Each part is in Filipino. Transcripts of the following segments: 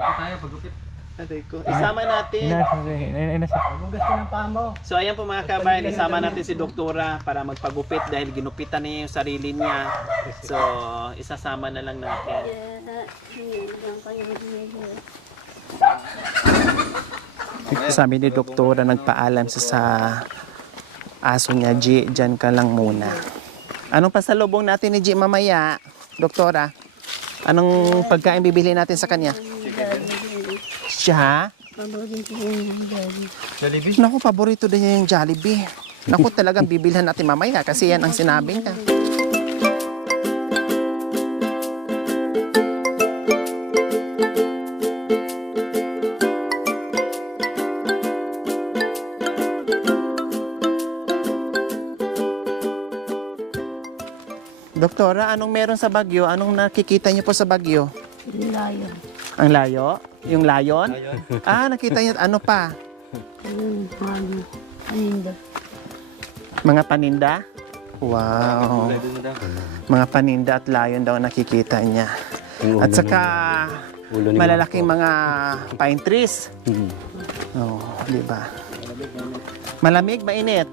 Tayo, pagupit. Aray ko. Isama natin. Pagugas ko ng paa mo. So ayan po mga kabayan, isama natin si Doktora para magpagupit dahil ginupitan niya yung sarili niya. So isasama na lang natin. Sabi ni Doktora, nagpaalam sa aso niya, G, dyan ka lang muna. Anong pasalubong natin ni G mamaya, Doktora? Anong pagkain bibili natin sa kanya? Siya? Jollibee? Naku, paborito din niya yung Jollibee. Naku, talagang bibilhan natin mamaya kasi yan ang sinabi niya. Doktora, anong meron sa Baguio? Anong nakikita niyo po sa Baguio? Layo. Ang layo? Yung layon? Ah, nakita niyo. Ano pa? Paninda. Mga paninda? Wow. Mga paninda at layon daw nakikita niya. At saka malalaking mga pine trees. Oh, di ba? Malamig, mainit?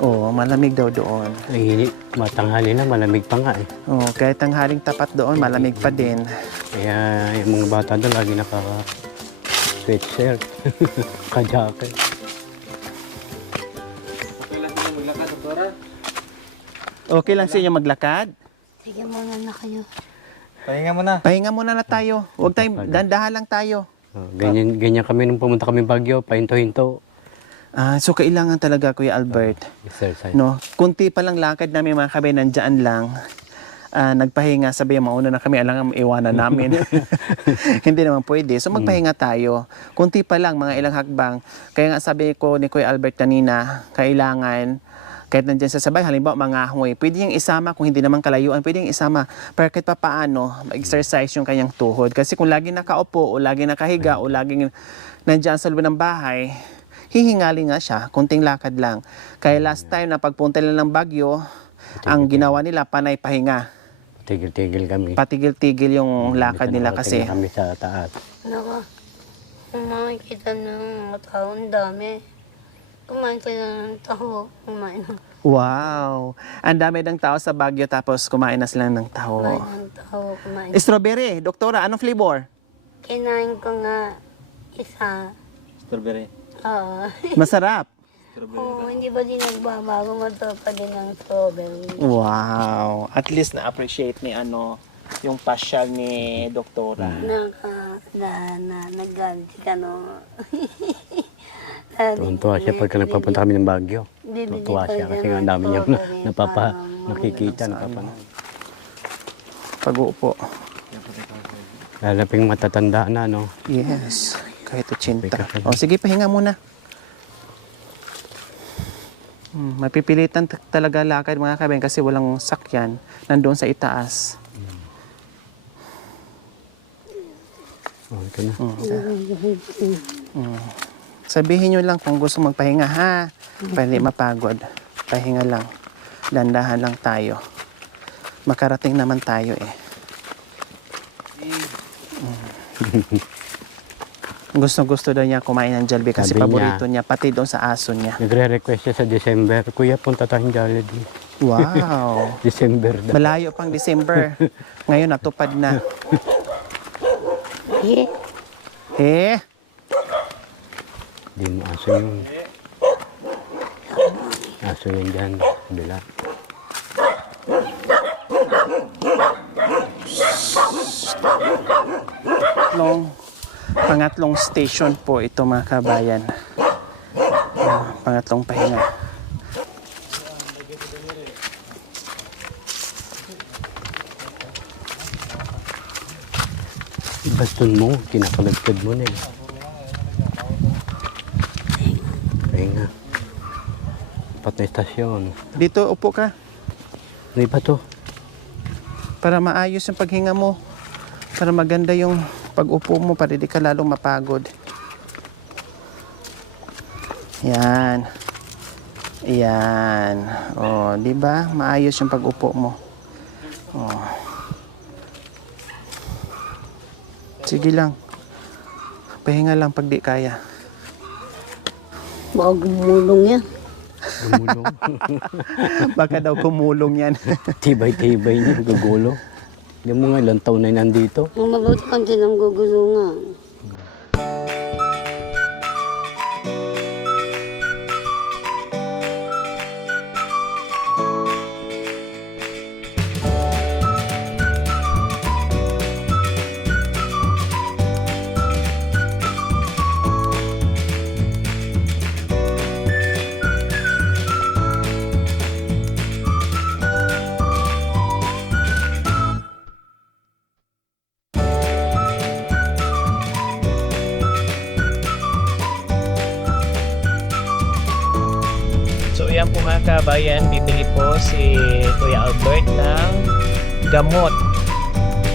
Oo, malamig daw doon. Ay, matanghali na, malamig pa nga eh. Oo, kahit ang haling tapat doon, malamig pa din. Kaya yung mga bata doon lagi naka-sweatshirt, ka-jacket. Okay lang sa inyo maglakad? Sige muna na kayo. Pahinga mo na. Pahinga muna na tayo. Huwag tayong, dandahan lang tayo. Ganyan kami nung pumunta kami Baguio, pahinto-hinto. So kailangan talaga, Kuya Albert. Exercise. No, kunti pa lang lakad namin mga kabay, nandyan lang. Nagpahinga, sabi mauna na kami, alang iwanan namin. Hindi naman pwede. So magpahinga tayo. Kunti pa lang, mga ilang hakbang. Kaya nga sabi ko ni Kuya Albert kanina, kailangan, kahit nandyan sa sabay, halimbawa mga hangoy, pwede yung isama, kung hindi naman kalayuan, pwede yung isama. Pero kahit pa paano, mag-exercise yung kanyang tuhod. Kasi kung lagi nakaupo, o lagi nakahiga, o laging nandyan sa loob ng bahay, hihingali nga siya, kunting lakad lang. Kaya last time na pagpunta nila ng Baguio, ang ginawa nila, panay pahinga. Tigil-tigil kami. Patigil-tigil yung lakad nila kasi. kami sa taas. Naka, kung makikita ng mga tao, ang dami. Kumain sila ng taho. Kumain Wow! Ang dami ng tao sa Baguio tapos kumain na sila ng taho. ng taho. Kumain. Strawberry, Doktora, anong flavor? Kinain ko nga isa. Strawberry. Oo. Masarap. Oo, hindi ba din nagbabago? Matopa din ng strawberry. Wow! At least na-appreciate ni yung pasyal ni Doktora. Nagalit si Kano. Tuwan-tuwa siya pagka nagpapunta kami ng Baguio. Tuwa siya kasi nga ang dami niyang nakikita, Pag-uupo. Lalaping matatanda na, no? Yes. Kahit 80. O sige, pahinga muna. Mapipilitan talaga lakad mga kabeng kasi walang sakyan. Nandoon sa itaas. Okay na. Sabihin nyo lang kung gusto magpahinga ha. Para hindi mapagod. Pahinga lang. Dandahan lang tayo. Makarating naman tayo eh. Gusto daw niya kumain ng Jollibee kasi Sabi paborito niya. Pati doon sa aso niya. Nagre-request siya sa December, Kuya, punta tayong Jollibee. Wow! December na. Malayo pang December. Ngayon natupad na. Eh? Di mo aso yun. Aso yun dyan, bila. Pangatlong station po ito mga kabayan. Pangatlong pahinga. Baston mo, kinakalagkad mo na eh. Pahinga. Apat na istasyon. Dito upo ka Ano iba to? para maayos yung paghinga mo. Para maganda yung pag-upo mo para di ka lalong mapagod. Yan. Yan. Oh, di ba? Maayos yung pag-upo mo. Oh. Sige lang. Pahinga lang pag di kaya. Baka gumulong yan. Gumulong. Baka daw kumulong yan. Tibay-tibay niya, gugulo. Yung mga ilang taon na nandito. Ang mabuti kang silang gugulungan. So yan po mga kabayan, bibili po si Kuya Albert ng gamot.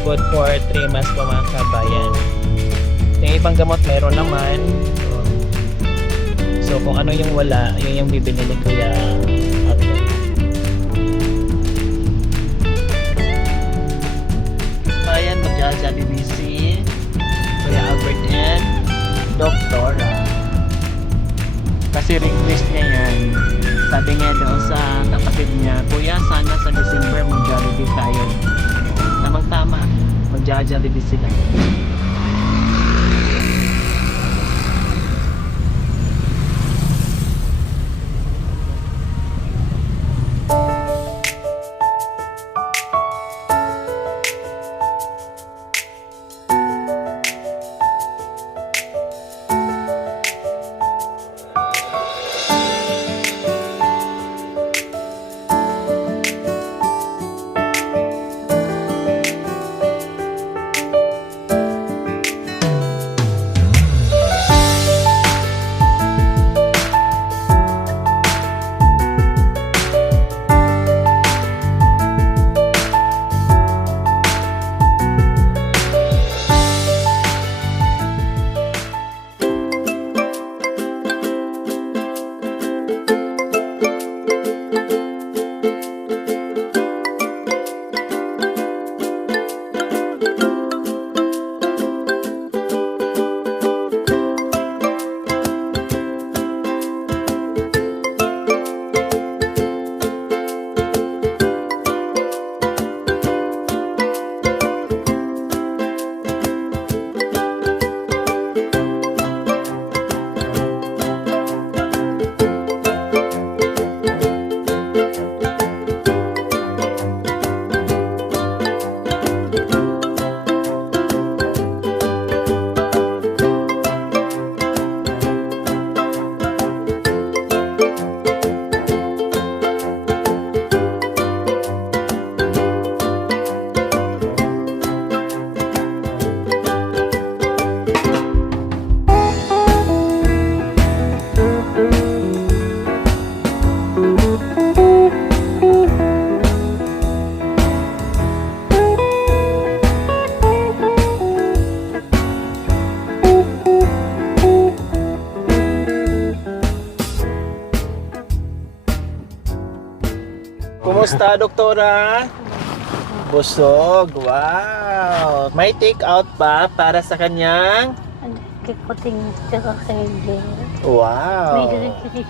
Good for 3 months po mga kabayan. Yung ibang gamot meron naman. So kung ano yung wala, yun yung bibili ni Kuya Albert. Kabayan, magja-Jollibee si Kuya Albert and Doktor. Kasi request niya yan. Sabi niya doon sa kapatid niya, Kuya, sana sa December mag-Jollibee tayo. Tamang-tama, mag-Jollibee sila. Kumusta, doktora? Busog. Wow. May take out ba para sa kanyang? Kikuting tsaka sa hindi. May Wow. galing kasi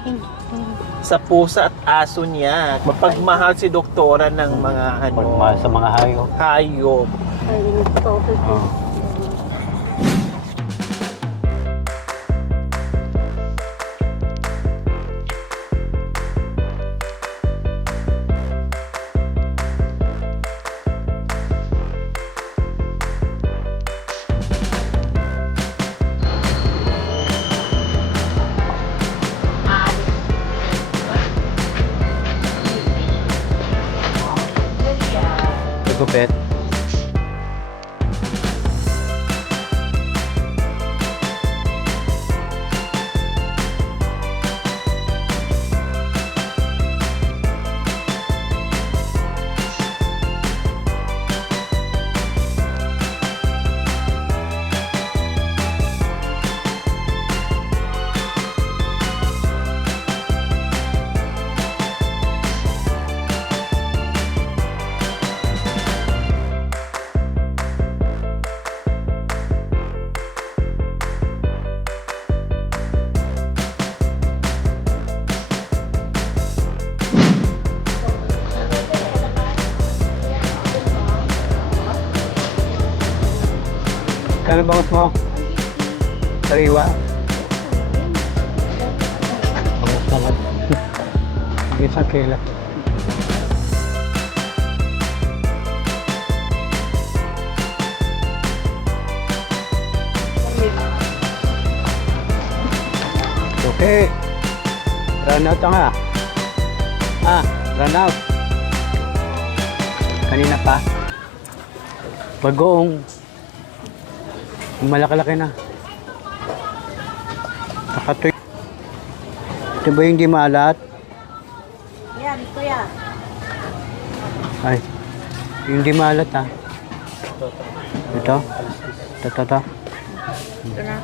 Sa pusa at aso niya. Mapagmahal si doktora ng mga Pagmahal sa mga hayop. hayop. Ay, nagtoto. Oh. Gupit. Ano bangus mo? Sariwa. Bangus naman. Isang kila. Okay. Run out nga. Run out. Kanina pa. Bagoong. Malaki-laki na. Nakatoy. Ito ba yung di maalat? Yan, kuya. Ay. Yung di maalat ha. Ito. Ito. Ito na.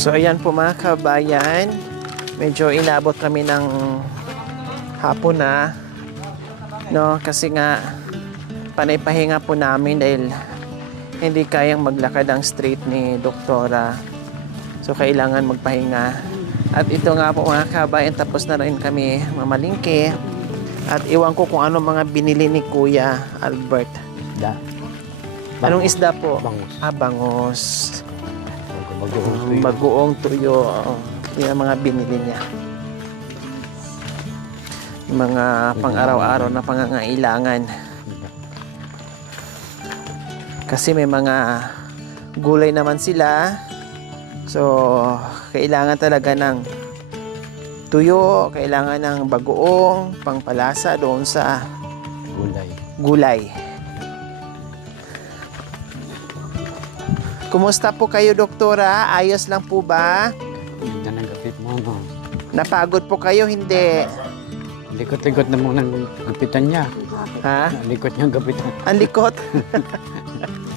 So ayan po mga kabayan, medyo inabot kami ng hapon na, no, kasi nga panay-pahinga po namin dahil hindi kayang maglakad ang street ni Doktora. So kailangan magpahinga. At ito nga po mga kabayan, tapos na rin kami mamalingke. At iwan ko kung ano mga binili ni Kuya Albert. Da. Anong isda po? Bangus. Bangus. Bagoong tuyo. Bagoong tuyo. Yung mga binili niya. Mga pang-araw-araw na pangangailangan. Kasi may mga gulay naman sila. So, kailangan talaga ng tuyo, kailangan ng bagoong, pangpalasa doon sa gulay. Kumusta po kayo, Doktora? Ayos lang po ba? Yan ang gapit mo, no? Napagod po kayo, hindi? Likot-likot na muna ng gapitan niya. Ha? Likot niya ang gapitan. Ang likot?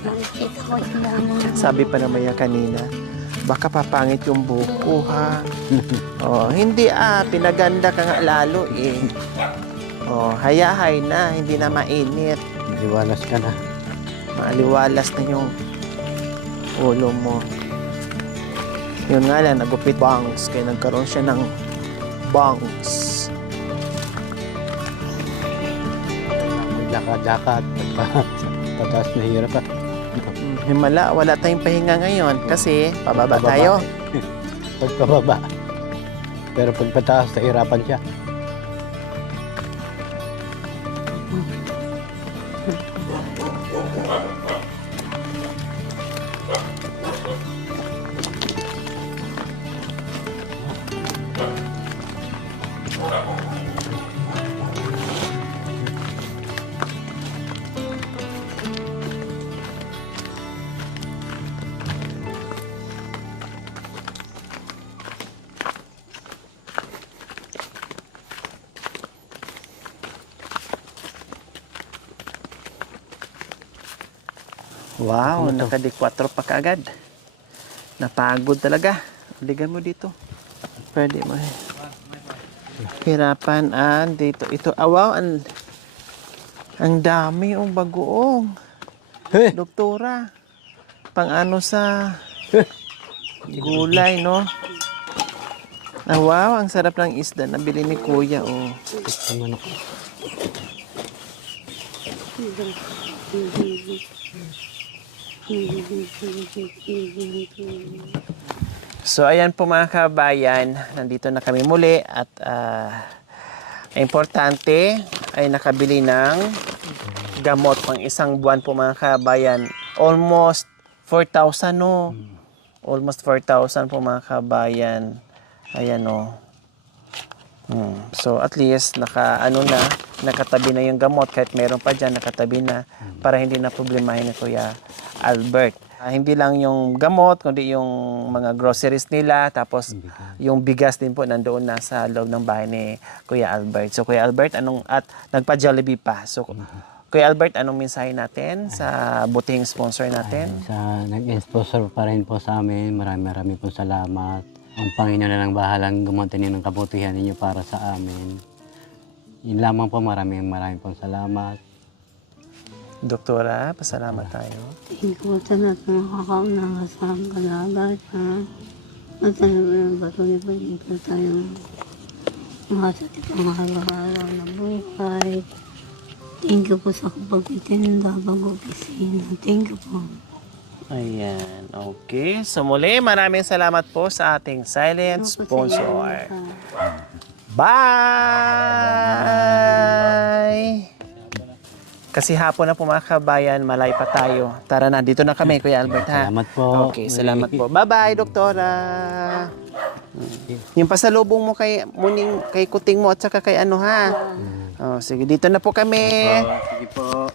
Nakikita ko sila mo. Sabi pa naman niya kanina, baka papangit yung buko, ha? Oh, hindi pinaganda ka nga lalo eh. Oh, hayahay na, hindi na mainit. Maliwalas ka na. Maliwalas na yung ulo mo. Yun nga lang, nagupit bangs, kaya nagkaroon siya ng bangs. Lakad-lakad. Pataas na hirap ka. Himala, wala tayong pahinga ngayon kasi pababa tayo. Pagpababa. Pero pagpataas, nahirapan siya. Wow, naka-D4 pa kaagad. Napagod talaga. Ligan mo dito. Pwede mo. Hirapan dito. Ito, wow, ang dami yung bagoong. Doktora. Pang ano sa gulay, no? Wow, ang sarap ng isda na bili ni Kuya, oh. So ayan po mga kabayan, nandito na kami muli at importante ay nakabili ng gamot pang isang buwan po mga kabayan. Almost 4,000 no. Almost 4,000 po mga kabayan. Ayan no. So at least nakatabi na yung gamot kahit meron pa dyan, nakatabi na para hindi na problemahin ni Kuya Albert. Hindi lang yung gamot, kundi yung mga groceries nila, tapos yung bigas din po nandoon na sa loob ng bahay ni Kuya Albert. So Kuya Albert, at nagpa-Jollibee pa. So Kuya Albert, anong mensahe natin sa butihing sponsor natin? Sa nag-sponsor pa rin po sa amin, marami po salamat. Ang Panginoon na lang bahalang gumanti ng kabutihan ninyo para sa amin. Yun lamang po, maraming pong salamat. Doktora, pasalamat tayo. Thank you sa lahat ng nakakaunawa sa kalagayan. At talagang patuloy pa din po tayong makasakit ang araw-araw na buhay. Thank you po sa kapagtitinda, pag-opisina. Thank you po. Ayan, okay. So muli, maraming salamat po sa ating silent sponsor. Bye! Kasi hapon na po mga kabayan, malay pa tayo. Tara na, dito na kami, Kuya Albert, ha? Salamat po. Okay, salamat po. Bye-bye, Doktora. Yung pasalubong mo kay Muning, kay Kuting mo at saka kay ano, ha? Oh, sige, dito na po kami. Sige po.